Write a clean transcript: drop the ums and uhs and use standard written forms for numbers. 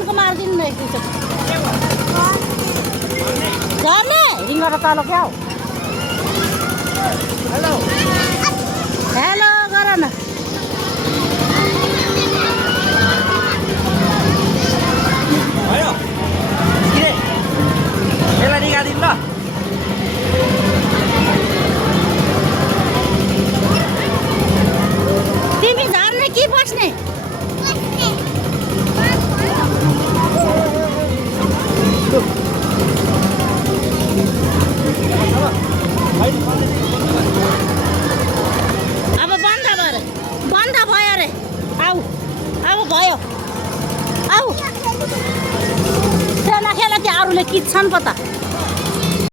कानको मारिदिनु न एकैचोटि झर्ने रिङ्गर तल क्या हो हेलो हेलो गर न भयो के यसलाई निकालिदिनु ल तिमी झर्ने कि बस्ने अब बन्द भयो रे आऊ अब भयो आऊ खेला खेला त्यो अरूले किच्छन् पो त